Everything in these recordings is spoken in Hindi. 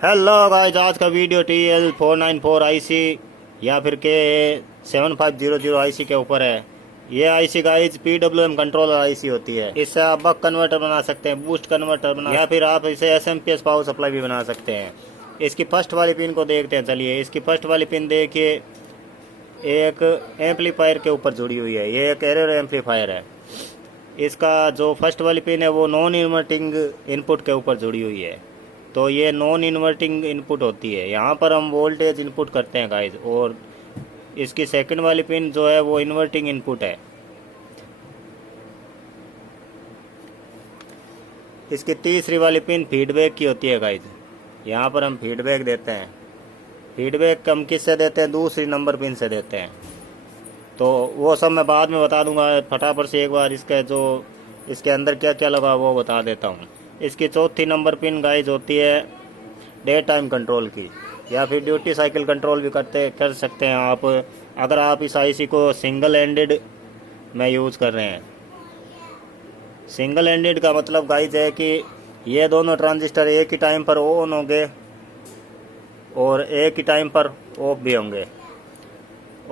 हेलो गाइस, आज का वीडियो TL494 आईसी या फिर के 7500 आईसी के ऊपर है। ये IC guys PWM controller IC होती है। इससे आप बक कन्वर्टर बना सकते हैं, बूस्ट कन्वर्टर बना, या फिर आप इसे SMPS पावर सप्लाई भी बना सकते हैं। इसकी फर्स्ट वाली पिन को देखते हैं। चलिए, इसकी फर्स्ट वाली पिन देखिए, एक एम्पलीफायर के ऊपर जुड़ी हुई है। ये एक एरर एम्पलीफायर है। इसका जो फर्स्ट वाली पिन है वो नॉन इन्वर्टिंग इनपुट के ऊपर जुड़ी हुई है। तो ये नॉन इन्वर्टिंग इनपुट होती है। यहाँ पर हम वोल्टेज इनपुट करते हैं गाइज। और इसकी सेकंड वाली पिन जो है वो इन्वर्टिंग इनपुट है। इसकी तीसरी वाली पिन फीडबैक की होती है गाइज। यहाँ पर हम फीडबैक देते हैं। फीडबैक हम किससे देते हैं? दूसरी नंबर पिन से देते हैं। तो वो सब मैं बाद में बता दूंगा। फटाफट से एक बार इसके अंदर क्या क्या लगा वो बता देता हूँ। इसकी चौथी नंबर पिन गाइज होती है डे टाइम कंट्रोल की, या फिर ड्यूटी साइकिल कंट्रोल भी कर सकते हैं आप, अगर आप इस आईसी को सिंगल एंडेड में यूज़ कर रहे हैं। सिंगल एंडेड का मतलब गाइज है कि ये दोनों ट्रांजिस्टर एक ही टाइम पर ऑन होंगे और एक ही टाइम पर ऑफ भी होंगे।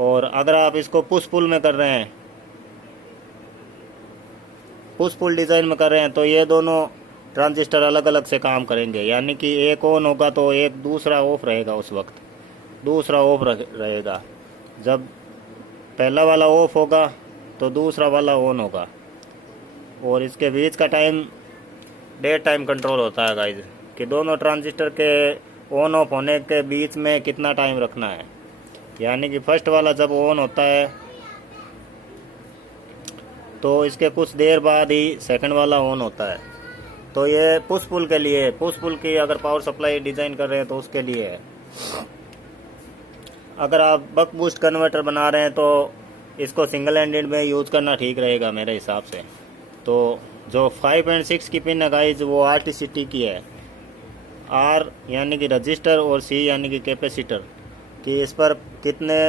और अगर आप इसको पुश पुल में कर रहे हैं, पुश पुल डिज़ाइन में कर रहे हैं, तो ये दोनों ट्रांजिस्टर अलग अलग से काम करेंगे। यानी कि एक ऑन होगा तो एक दूसरा ऑफ रहेगा, उस वक्त दूसरा ऑफ रहेगा। जब पहला वाला ऑफ होगा तो दूसरा वाला ऑन होगा। और इसके बीच का टाइम डे टाइम कंट्रोल होता है गाइज, कि दोनों ट्रांजिस्टर के ऑन ऑफ होने के बीच में कितना टाइम रखना है। यानी कि फर्स्ट वाला जब ऑन होता है तो इसके कुछ देर बाद ही सेकंड वाला ऑन होता है। तो ये पुश पुल के लिए, पुश पुल की अगर पावर सप्लाई डिज़ाइन कर रहे हैं तो उसके लिए है। अगर आप बक बूस्ट कन्वर्टर बना रहे हैं तो इसको सिंगल एंडेड में यूज़ करना ठीक रहेगा मेरे हिसाब से। तो जो 5 एंड 6 की पिन है गाइज वो RTCT की है। R यानी कि रजिस्टर और C यानी कि कैपेसिटर, कि इस पर कितने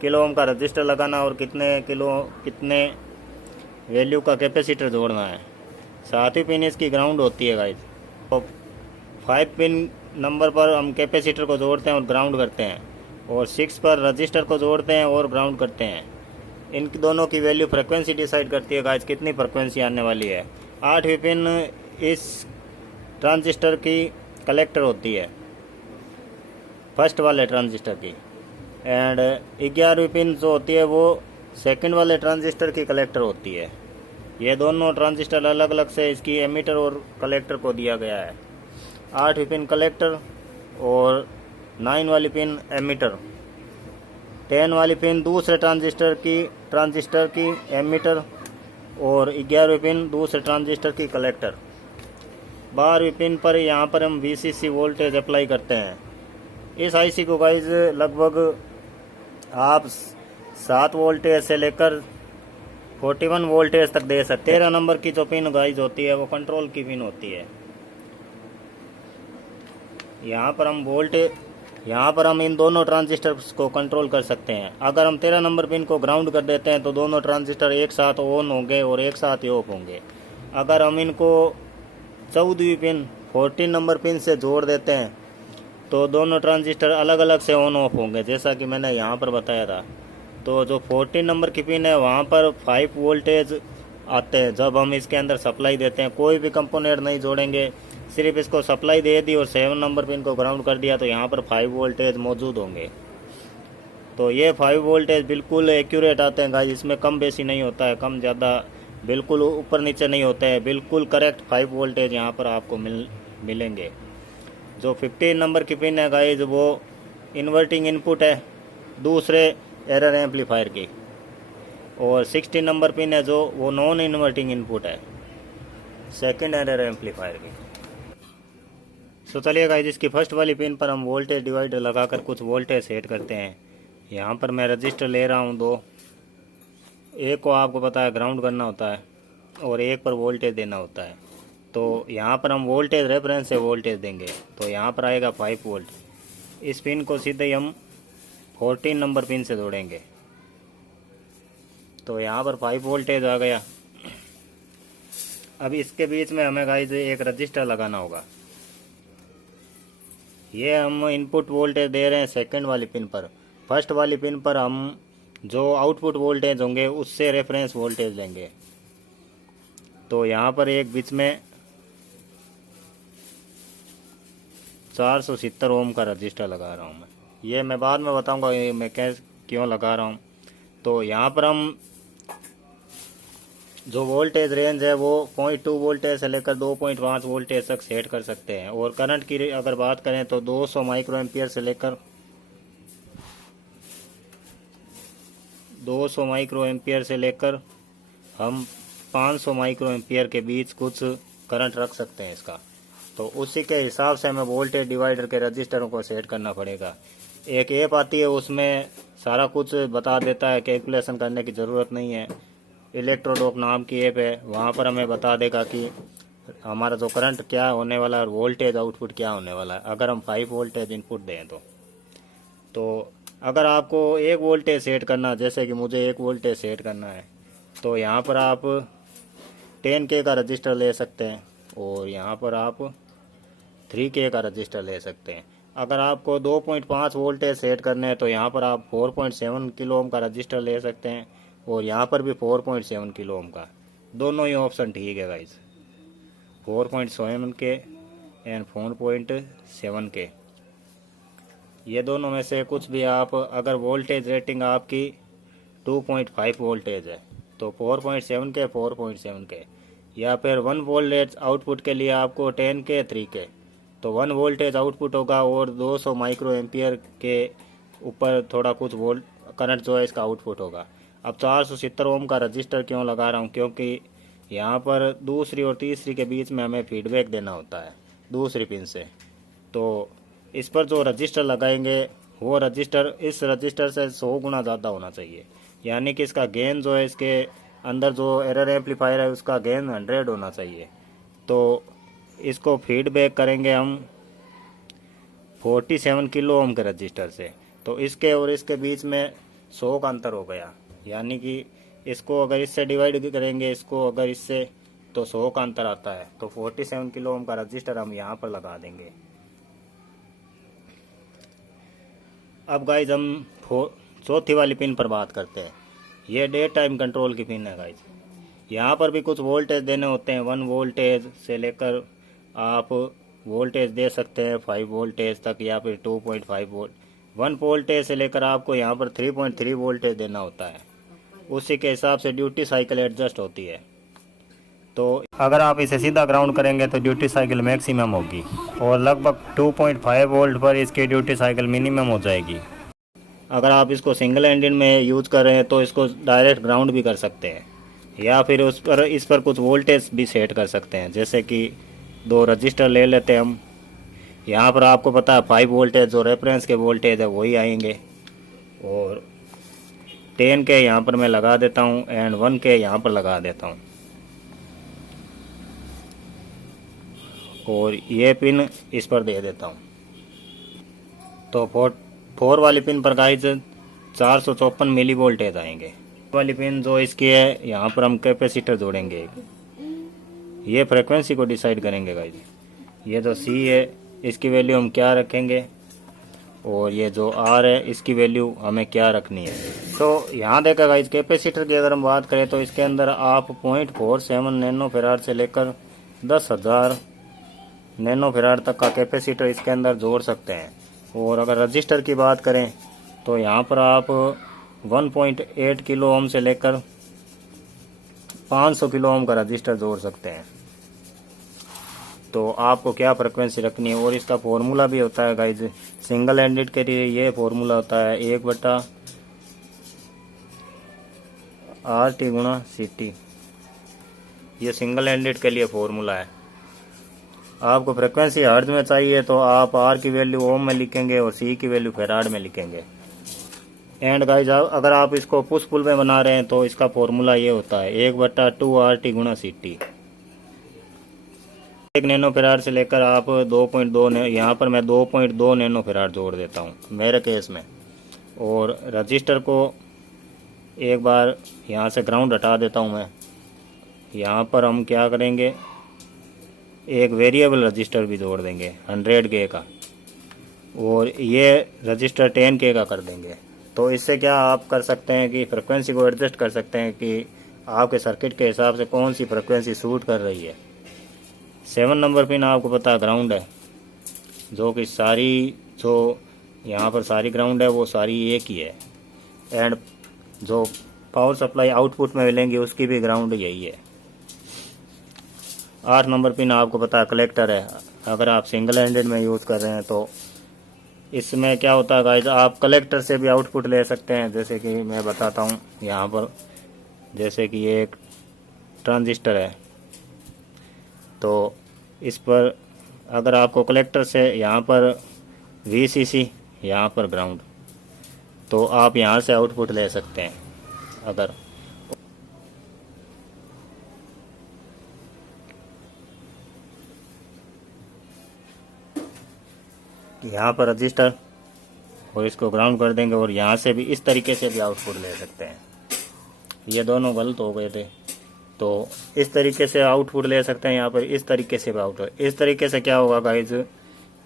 किलो ओम का रजिस्टर लगाना और कितने वैल्यू का कैपेसिटर जोड़ना है। सातवीं पिन इसकी ग्राउंड होती है गाइज। तो 5 पिन नंबर पर हम कैपेसिटर को जोड़ते हैं और ग्राउंड करते हैं, और 6 पर रजिस्टर को जोड़ते हैं और ग्राउंड करते हैं। इन दोनों की वैल्यू फ्रिक्वेंसी डिसाइड करती है गाइज, कितनी फ्रिक्वेंसी आने वाली है। 8वीं पिन इस ट्रांजिस्टर की कलेक्टर होती है, फर्स्ट वाले ट्रांजिस्टर की। एंड 11वीं पिन जो होती है वो सेकंड वाले ट्रांजिस्टर की कलेक्टर होती है। ये दोनों ट्रांजिस्टर अलग अलग से इसकी एमीटर और कलेक्टर को दिया गया है। 8वीं पिन कलेक्टर और 9 वाली पिन एमीटर। 10 वाली पिन दूसरे ट्रांजिस्टर की एमीटर और 11वीं पिन दूसरे ट्रांजिस्टर की कलेक्टर। 12वीं पिन पर यहाँ पर हम VCC वोल्टेज अप्लाई करते हैं। इस आईसी को गाइज लगभग आप 7 वोल्टेज से लेकर 41 वोल्टेज तक दे सकते हैं। 13 नंबर की जो पिन गाइज होती है वो कंट्रोल की पिन होती है। यहाँ पर हम इन दोनों ट्रांजिस्टर्स को कंट्रोल कर सकते हैं। अगर हम 13 नंबर पिन को ग्राउंड कर देते हैं तो दोनों ट्रांजिस्टर एक साथ ऑन होंगे और एक साथ ही ऑफ होंगे। अगर हम इनको 14वीं पिन 14 नंबर पिन से जोड़ देते हैं तो दोनों ट्रांजिस्टर अलग अलग से ऑन ऑफ होंगे, जैसा कि मैंने यहाँ पर बताया था। तो जो 14 नंबर की पिन है वहाँ पर 5 वोल्टेज आते हैं जब हम इसके अंदर सप्लाई देते हैं। कोई भी कंपोनेंट नहीं जोड़ेंगे, सिर्फ इसको सप्लाई दे दी और 7 नंबर पिन को ग्राउंड कर दिया तो यहाँ पर 5 वोल्टेज मौजूद होंगे। तो ये 5 वोल्टेज बिल्कुल एक्यूरेट आते हैं गाइस, इसमें कम बेसी नहीं होता है, कम ज़्यादा बिल्कुल ऊपर नीचे नहीं होते हैं, बिल्कुल करेक्ट 5 वोल्टेज यहाँ पर आपको मिलेंगे। जो 15 नंबर की पिन है गाइस वो इन्वर्टिंग इनपुट है दूसरे एरर एम्पलीफायर की, और 16 नंबर पिन है जो वो नॉन इन्वर्टिंग इनपुट है सेकंड एरर एम्पलीफायर की। तो चलिए गाइस, इसकी फर्स्ट वाली पिन पर हम वोल्टेज डिवाइडर लगाकर कुछ वोल्टेज सेट करते हैं। यहाँ पर मैं रजिस्टर ले रहा हूँ 2। एक को आपको पता है ग्राउंड करना होता है और एक पर वोल्टेज देना होता है। तो यहाँ पर हम वोल्टेज रेफरेंस से वोल्टेज देंगे, तो यहाँ पर आएगा 5 वोल्ट। इस पिन को सीधे हम 14 नंबर पिन से जोड़ेंगे, तो यहाँ पर 5 वोल्टेज आ गया। अब इसके बीच में हमें गाइस एक रजिस्टर लगाना होगा। ये हम इनपुट वोल्टेज दे रहे हैं सेकंड वाली पिन पर। फर्स्ट वाली पिन पर हम जो आउटपुट वोल्टेज होंगे उससे रेफरेंस वोल्टेज लेंगे। तो यहाँ पर एक बीच में 470 ओम का रजिस्टर लगा रहा हूँ मैं। ये मैं बाद में बताऊँगा ये मैं क्यों लगा रहा हूँ। तो यहाँ पर हम जो वोल्टेज रेंज है वो 0.2 वोल्टेज से लेकर 2.5 वोल्टेज तक सेट कर सकते हैं। और करंट की अगर बात करें तो 200 माइक्रो एम्पियर से लेकर 200 माइक्रो एम्पियर से लेकर हम 500 माइक्रो एम्पियर के बीच कुछ करंट रख सकते हैं इसका। तो उसी के हिसाब से हमें वोल्टेज डिवाइडर के रजिस्टरों को सेट करना पड़ेगा। एक ऐप आती है उसमें सारा कुछ बता देता है, कैलकुलेशन करने की ज़रूरत नहीं है। इलेक्ट्रोडॉक नाम की ऐप है, वहाँ पर हमें बता देगा कि हमारा जो करंट क्या होने वाला है और वोल्टेज आउटपुट क्या होने वाला है अगर हम 5 वोल्टेज इनपुट दें तो अगर आपको 1 वोल्टेज सेट करना, जैसे कि मुझे 1 वोल्टेज सेट करना है, तो यहाँ पर आप 10K का रजिस्टर ले सकते हैं और यहाँ पर आप 3K का रजिस्टर ले सकते हैं। अगर आपको 2.5 वोल्टेज सेट करने हैं तो यहाँ पर आप 4.7 किलो ओम का रजिस्टर ले सकते हैं और यहाँ पर भी 4.7 किलो ओम का। दोनों ही ऑप्शन ठीक है गाइस, 4.7K एंड 4.7K। ये दोनों में से कुछ भी आप, अगर वोल्टेज रेटिंग आपकी 2.5 वोल्टेज है तो 4.7K 4.7K, या फिर 1 वोल्टेज आउटपुट के लिए आपको 10K 3K, तो 1 वोल्टेज आउटपुट होगा और 200 माइक्रो एम्पियर के ऊपर थोड़ा कुछ वोल्ट करंट जो है इसका आउटपुट होगा। अब 470 ओम का रजिस्टर क्यों लगा रहा हूँ, क्योंकि यहाँ पर दूसरी और तीसरी के बीच में हमें फीडबैक देना होता है दूसरी पिन से। तो इस पर जो रजिस्टर लगाएंगे वो रजिस्टर इस रजिस्टर से 100 गुना ज़्यादा होना चाहिए, यानी कि इसका गेन जो है, इसके अंदर जो एरर एम्पलीफायर है उसका गेन 100 होना चाहिए। तो इसको फीडबैक करेंगे हम 47 किलो ओम के रजिस्टर से। तो इसके और इसके बीच में 100 का अंतर हो गया, यानी कि इसको अगर इससे डिवाइड करेंगे, इसको अगर इससे, तो 100 का अंतर आता है। तो 47 किलो ओम का रजिस्टर हम यहाँ पर लगा देंगे। अब गाइज हम चौथी वाली पिन पर बात करते हैं। ये डे टाइम कंट्रोल की पिन है गाइज। यहाँ पर भी कुछ वोल्टेज देने होते हैं, 1 वोल्टेज से लेकर आप वोल्टेज दे सकते हैं 5 वोल्टेज तक, या फिर 2.5 वोल्ट। 1 वोल्टेज से लेकर आपको यहाँ पर 3.3 वोल्टेज देना होता है। उसी के हिसाब से ड्यूटी साइकिल एडजस्ट होती है। तो अगर आप इसे सीधा ग्राउंड करेंगे तो ड्यूटी साइकिल मैक्सिमम होगी और लगभग 2.5 वोल्ट पर इसकी ड्यूटी साइकिल मिनिमम हो जाएगी। अगर आप इसको सिंगल एंडेड में यूज़ कर रहे हैं तो इसको डायरेक्ट ग्राउंड भी कर सकते हैं, या फिर इस पर कुछ वोल्टेज भी सेट कर सकते हैं। जैसे कि 2 रजिस्टर ले लेते हैं हम। यहाँ पर आपको पता है 5 वोल्टेज जो रेफरेंस के वोल्टेज है वही आएंगे, और 10K यहाँ पर मैं लगा देता हूँ एंड 1K यहाँ पर लगा देता हूँ। और ये पिन इस पर दे देता हूँ। तो 4 वाली पिन पर गाइज 454 मिली वोल्टेज आएंगे। वाली पिन जो इसकी है, यहाँ पर हम कैपेसिटर जोड़ेंगे। ये फ्रेक्वेंसी को डिसाइड करेंगे गाइज। ये जो C है इसकी वैल्यू हम क्या रखेंगे, और ये जो R है इसकी वैल्यू हमें क्या रखनी है। तो यहाँ देखा गाइज, कैपेसिटर की अगर हम बात करें तो इसके अंदर आप 0.47 नैनो फैराड से लेकर 10,000 नैनो फैराड तक का कैपेसिटर इसके अंदर जोड़ सकते हैं। और अगर रजिस्टर की बात करें तो यहाँ पर आप 1.8 किलो ओम से लेकर 500 किलो ओम का रजिस्टर जोड़ सकते हैं। तो आपको क्या फ्रिक्वेंसी रखनी है, और इसका फॉर्मूला भी होता है गाइज। सिंगल एंडेड के लिए ये फॉर्मूला होता है 1/RT गुणा CT। ये सिंगल एंडेड के लिए फॉर्मूला है। आपको फ्रिक्वेंसी हर्ट्ज में चाहिए तो आप R की वैल्यू ओम में लिखेंगे और C की वैल्यू फैराड में लिखेंगे। एंड गाइज अगर आप इसको पुश पुल में बना रहे हैं तो इसका फॉर्मूला ये होता है 1/2RT गुणा CT। 1 नैनो फैराड से लेकर आप 2.2, यहाँ पर मैं 2.2 नैनो फैराड जोड़ देता हूँ मेरे केस में। और रजिस्टर को एक बार यहाँ से ग्राउंड हटा देता हूँ मैं। यहाँ पर हम क्या करेंगे, एक वेरिएबल रजिस्टर भी जोड़ देंगे 100K का। और ये रजिस्टर 10K का कर देंगे। तो इससे क्या आप कर सकते हैं कि फ्रिक्वेंसी को एडजस्ट कर सकते हैं कि आपके सर्किट के हिसाब से कौन सी फ्रिक्वेंसी सूट कर रही है। 7 नंबर पिन आपको पता है ग्राउंड है, जो कि सारी जो यहाँ पर सारी ग्राउंड है वो सारी एक ही है, एंड जो पावर सप्लाई आउटपुट में मिलेंगी उसकी भी ग्राउंड यही है। 8 नंबर पिन आपको पता है कलेक्टर है। अगर आप सिंगल हैंडेड में यूज़ कर रहे हैं तो इसमें क्या होता है गाइस, आप कलेक्टर से भी आउटपुट ले सकते हैं। जैसे कि मैं बताता हूँ यहाँ पर, जैसे कि ये एक ट्रांजिस्टर है, तो इस पर अगर आपको कलेक्टर से यहाँ पर VCC, यहाँ पर ग्राउंड, तो आप यहाँ से आउटपुट ले सकते हैं। अगर यहाँ पर रजिस्टर और इसको ग्राउंड कर देंगे और यहाँ से भी इस तरीके से भी आउटपुट ले सकते हैं। ये दोनों गलत हो गए थे, तो इस तरीके से आउटपुट ले सकते हैं। यहाँ पर इस तरीके से भी आउटपुट, इस तरीके से क्या होगा गाइज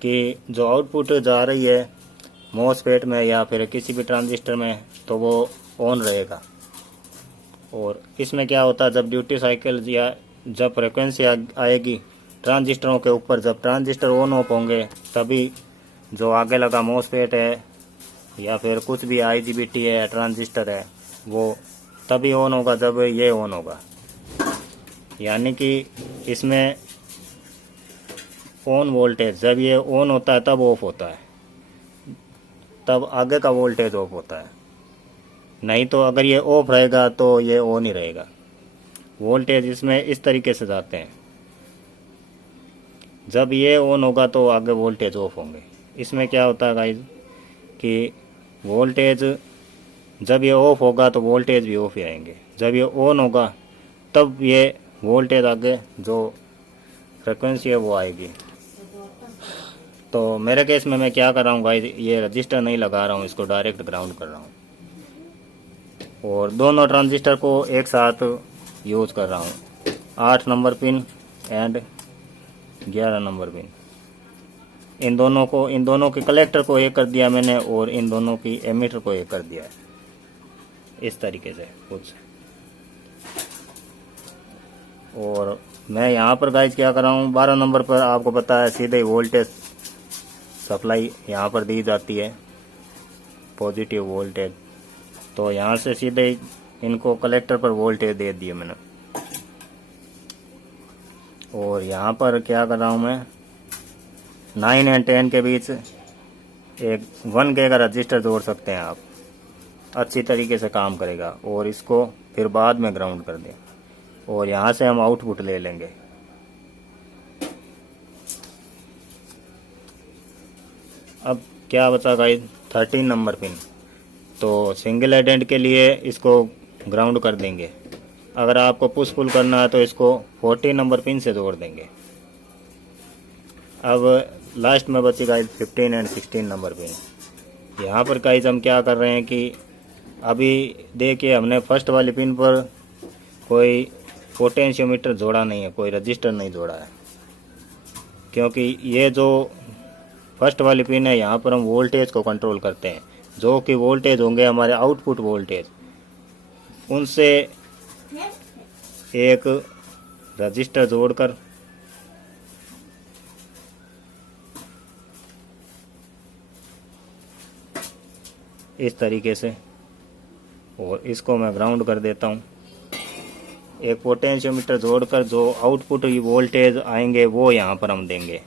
कि जो आउटपुट जा रही है मॉसफेट में या फिर किसी भी ट्रांजिस्टर में, तो वो ऑन रहेगा। और इसमें क्या होता है, जब ड्यूटी साइकिल या जब फ्रिक्वेंसी आएगी ट्रांजिस्टरों के ऊपर, जब ट्रांजिस्टर ऑन ऑफ होंगे तभी जो आगे लगा मॉसफेट है या फिर कुछ भी IGBT है, ट्रांजिस्टर है, वो तभी ऑन होगा जब ये ऑन होगा। यानी कि इसमें ऑन वोल्टेज जब ये ऑन होता है तब ऑफ होता है, तब आगे का वोल्टेज ऑफ होता है। नहीं तो अगर ये ऑफ रहेगा तो ये ऑन ही रहेगा। वोल्टेज इसमें इस तरीके से जाते हैं, जब ये ऑन होगा तो आगे वोल्टेज ऑफ होंगे। इसमें क्या होता है गाइज कि वोल्टेज जब ये ऑफ होगा तो वोल्टेज भी ऑफ ही आएंगे, जब ये ऑन होगा तब ये वोल्टेज आगे जो फ्रिक्वेंसी है वो आएगी। तो मेरे केस में मैं क्या कर रहा हूँ गाइज, ये रजिस्टर नहीं लगा रहा हूँ, इसको डायरेक्ट ग्राउंड कर रहा हूँ और दोनों ट्रांजिस्टर को एक साथ यूज कर रहा हूँ। 8 number pin and 11 number pin, इन दोनों के कलेक्टर को एक कर दिया मैंने और इन दोनों की एमीटर को एक कर दिया है, इस तरीके से कुछ। और मैं यहाँ पर गाइज क्या कर रहा हूँ, 12 नंबर पर आपको पता है सीधे वोल्टेज सप्लाई यहाँ पर दी जाती है, पॉजिटिव वोल्टेज। तो यहाँ से सीधे इनको कलेक्टर पर वोल्टेज दे दिए मैंने। और यहाँ पर क्या कर रहा हूँ मैं, 9 एंड 10 के बीच एक 1K का रजिस्टर जोड़ सकते हैं आप, अच्छी तरीके से काम करेगा। और इसको फिर बाद में ग्राउंड कर दें और यहाँ से हम आउटपुट ले लेंगे। अब क्या बचा गाइस, 13 नंबर पिन, तो सिंगल एडेंट के लिए इसको ग्राउंड कर देंगे। अगर आपको पुश पुल करना है तो इसको 14 नंबर पिन से जोड़ देंगे। अब लास्ट में बची गाइस 15 एंड 16 नंबर पिन। यहाँ पर गाइस हम क्या कर रहे हैं कि अभी देखिए हमने फर्स्ट वाली पिन पर कोई पोटेंशियोमीटर जोड़ा नहीं है, कोई रजिस्टर नहीं जोड़ा है, क्योंकि ये जो फर्स्ट वाली पिन है यहाँ पर हम वोल्टेज को कंट्रोल करते हैं, जो कि वोल्टेज होंगे हमारे आउटपुट वोल्टेज, उनसे एक रजिस्टर जोड़कर इस तरीके से, और इसको मैं ग्राउंड कर देता हूँ। एक पोटेंशियोमीटर जोड़कर जो आउटपुट वोल्टेज आएंगे वो यहाँ पर हम देंगे।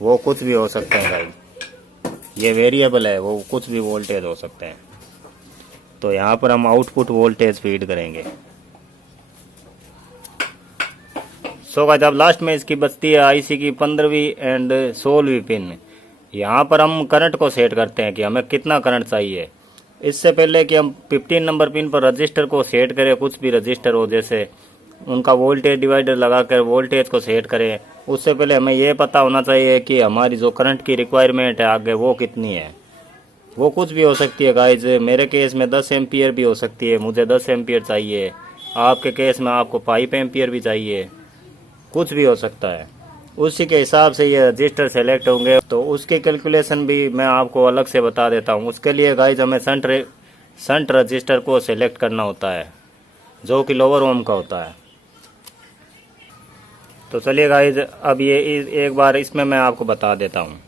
वो कुछ भी हो सकते हैं भाई, ये वेरिएबल है, वो कुछ भी वोल्टेज हो सकते हैं। तो यहाँ पर हम आउटपुट वोल्टेज फीड करेंगे। सो गाइस अब लास्ट में इसकी बचती है आईसी की 15वीं एंड 16वीं पिन। यहाँ पर हम करंट को सेट करते हैं कि हमें कितना करंट चाहिए। इससे पहले कि हम 15 नंबर पिन पर रजिस्टर को सेट करें, कुछ भी रजिस्टर हो, जैसे उनका वोल्टेज डिवाइडर लगाकर वोल्टेज को सेट करें, उससे पहले हमें ये पता होना चाहिए कि हमारी जो करंट की रिक्वायरमेंट है आगे वो कितनी है। वो कुछ भी हो सकती है गाइज, मेरे केस में 10 एम्पियर भी हो सकती है, मुझे 10 एम्पियर चाहिए। आपके केस में आपको 5 एम्पियर भी चाहिए, कुछ भी हो सकता है। उसी के हिसाब से ये रजिस्टर सेलेक्ट होंगे। तो उसके कैलकुलेशन भी मैं आपको अलग से बता देता हूँ। उसके लिए गाइज हमें संट रजिस्टर को सेलेक्ट करना होता है, जो कि लोअर ओम का होता है। तो चलिए गाइज, अब ये एक बार इसमें मैं आपको बता देता हूँ।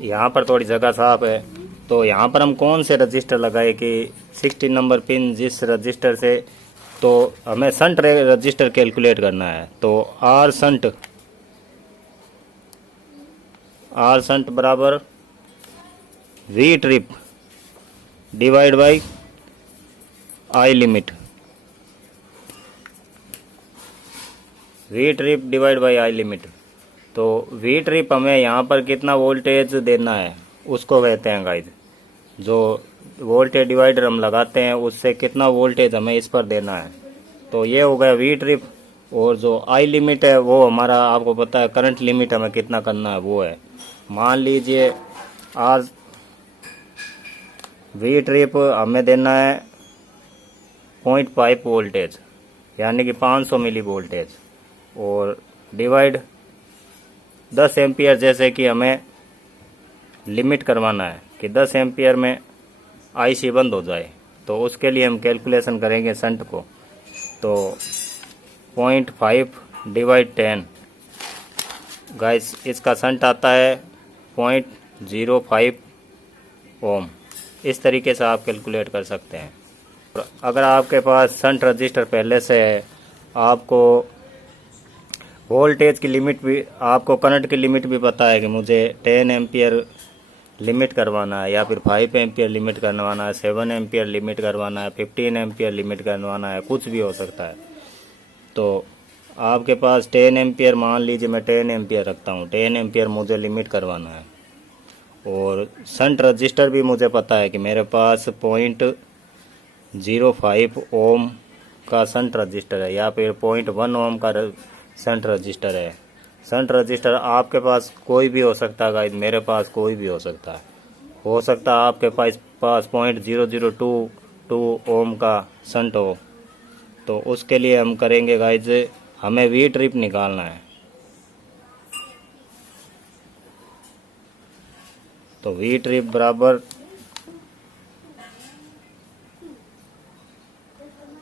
यहाँ पर थोड़ी जगह साफ है, तो यहाँ पर हम कौन से रजिस्टर लगाए कि 16 नंबर पिन जिस रजिस्टर से, तो हमें संट रजिस्टर कैलकुलेट करना है। तो आर संट बराबर V trip divide by I limit, V trip divide by I limit. तो वी ट्रिप हमें यहाँ पर कितना वोल्टेज देना है उसको कहते हैं गाइज। जो वोल्टेज डिवाइडर हम लगाते हैं उससे कितना वोल्टेज हमें इस पर देना है, तो ये हो गया वी ट्रिप। और जो आई लिमिट है वो हमारा, आपको पता है करंट लिमिट हमें कितना करना है वो है। मान लीजिए आज वी ट्रिप हमें देना है 0.5 वोल्टेज, यानी कि 500 मिली वोल्टेज, और डिवाइड 10 एम्पियर, जैसे कि हमें लिमिट करवाना है कि 10 एम्पियर में आईसी बंद हो जाए। तो उसके लिए हम कैलकुलेशन करेंगे संट को। तो 0.5 डिवाइड 10 गाइस, इसका संट आता है 0.05 ओम। इस तरीके से आप कैलकुलेट कर सकते हैं। अगर आपके पास संट रजिस्टर पहले से है, आपको वोल्टेज की लिमिट भी, आपको करंट की लिमिट भी पता है कि मुझे 10 एम्पियर लिमिट करवाना है, या फिर 5 एम्पियर लिमिट करवाना है, 7 एम्पियर लिमिट करवाना है, 15 एम्पियर लिमिट करवाना है, कुछ भी हो सकता है। तो आपके पास 10 एम्पियर, मान लीजिए मैं 10 एम्पियर रखता हूँ, 10 एम्पियर मुझे लिमिट करवाना है। और संट रजिस्टर भी मुझे पता है कि मेरे पास 0.05 ओम का संट रजिस्टर है, या फिर 0.1 ओम का संट रजिस्टर है। संट रजिस्टर आपके पास कोई भी हो सकता है गाइस, मेरे पास कोई भी हो सकता है। हो सकता है आपके पास 0.0022 ओम का संट हो। तो उसके लिए हम करेंगे गाइस, हमें वी ट्रिप निकालना है। तो वी ट्रिप बराबर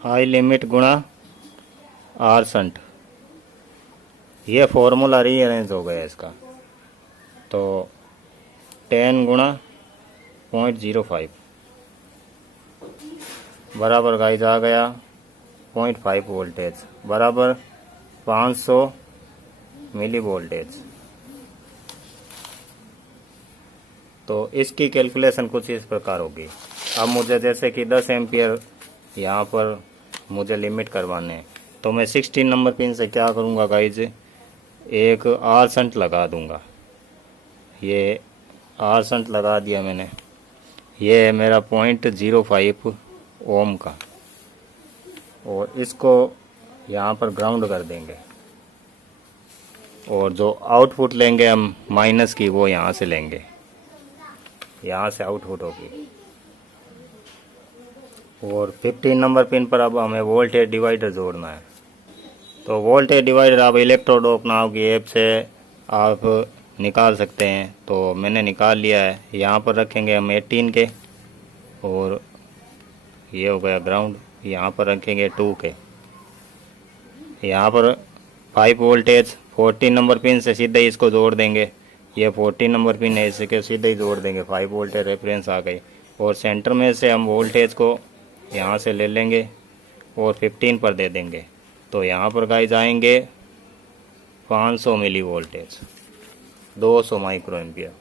आई लिमिट गुणा आर संट। ये फॉर्मूला रीअरेंज हो गया इसका। तो 10 गुणा 0.05 बराबर गाइज आ गया 0.5 वोल्टेज बराबर 500 मिली वोल्टेज। तो इसकी कैलकुलेशन कुछ इस प्रकार होगी। अब मुझे जैसे कि 10 एम्पियर यहाँ पर मुझे लिमिट करवाने हैं, तो मैं 16 नंबर पिन से क्या करूँगा गाइज, एक आर संट लगा दूंगा। ये आर संट लगा दिया मैंने। ये है मेरा 0.05 ओम का, और इसको यहाँ पर ग्राउंड कर देंगे। और जो आउटपुट लेंगे हम माइनस की, वो यहाँ से लेंगे, यहाँ से आउटपुट होगी। और 15 नंबर पिन पर अब हमें वोल्टेज डिवाइडर जोड़ना है। तो वोल्टेज डिवाइडर आप इलेक्ट्रोडॉक नाम की ऐप से आप निकाल सकते हैं। तो मैंने निकाल लिया है। यहाँ पर रखेंगे हम 18 के, और ये हो गया ग्राउंड। यहाँ पर रखेंगे 2 के। यहाँ पर 5 वोल्टेज 14 नंबर पिन से सीधे इसको जोड़ देंगे। ये 14 नंबर पिन है, इसके सीधे ही जोड़ देंगे। 5 वोल्टेज रेफरेंस आ गई। और सेंटर में से हम वोल्टेज को यहाँ से ले लेंगे और 15 पर दे देंगे। तो यहाँ पर गाइस आएंगे 500 मिली वोल्टेज, 200 माइक्रो एम्पियर।